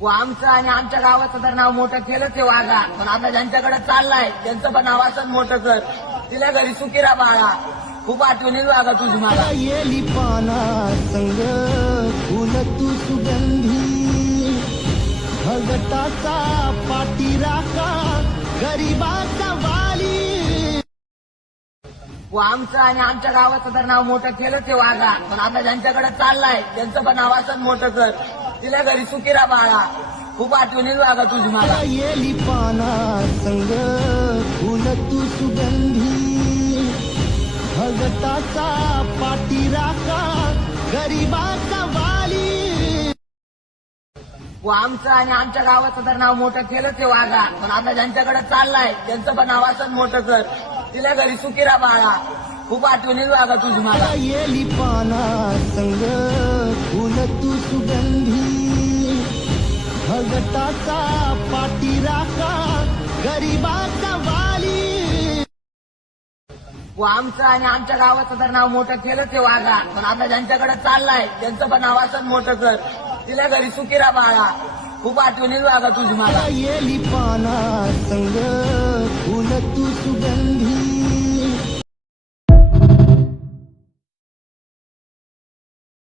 व आमचं आणि आमच्या गावाचं तर नाव मोठं केलंच आहे वाघा, पण आता ज्यांच्याकडे चाललाय त्यांचं पण नाव असंच मोठं कर. तिला घरी सुकिरा बाळा, खूप आठवण येईल वागा तुझी मला. येली पाना संग फुल तू सुगंधी, भगताचा पाठीराखा गरीबाचा वाली. व आमचं आणि आमच्या गावाचं तर नाव मोठं केलंच आहे वाघा, पण आता ज्यांच्याकडे चाललाय त्यांचं पण नाव असंच मोठं कर. तिला घरी सुकिरा बाळा, खूप आठवण येईल वागा तुझी मला. येली पाना संग फुल तू सुगंधी, भगताचा पाठीराखा गरीबाचा वाली. व आमचं आणि आमच्या गावाचं तर नाव मोठं केलंच आहे वाघा, पण आता ज्यांच्याकडे चाललाय त्यांचं पण नाव असंच मोठं कर. तिला घरी सुकिरा बाळा, खूप आठवण येईल वागा तुझी मला. येली पाना संग फुल तू सुगंधी, भगताचा पाठीराखा गरीबाचा वाली. व आमचं आणि आमच्या गावाचं तर नाव मोठं केलंच आहे वाघा, पण आता ज्यांच्याकडे चाललाय त्यांचं पण नाव असंच मोठं कर. तिला घरी सुकिरा बाळा, खूप आठवण येईल वागा तुझी मला. येली पाना संग फुल तू सुगंधी,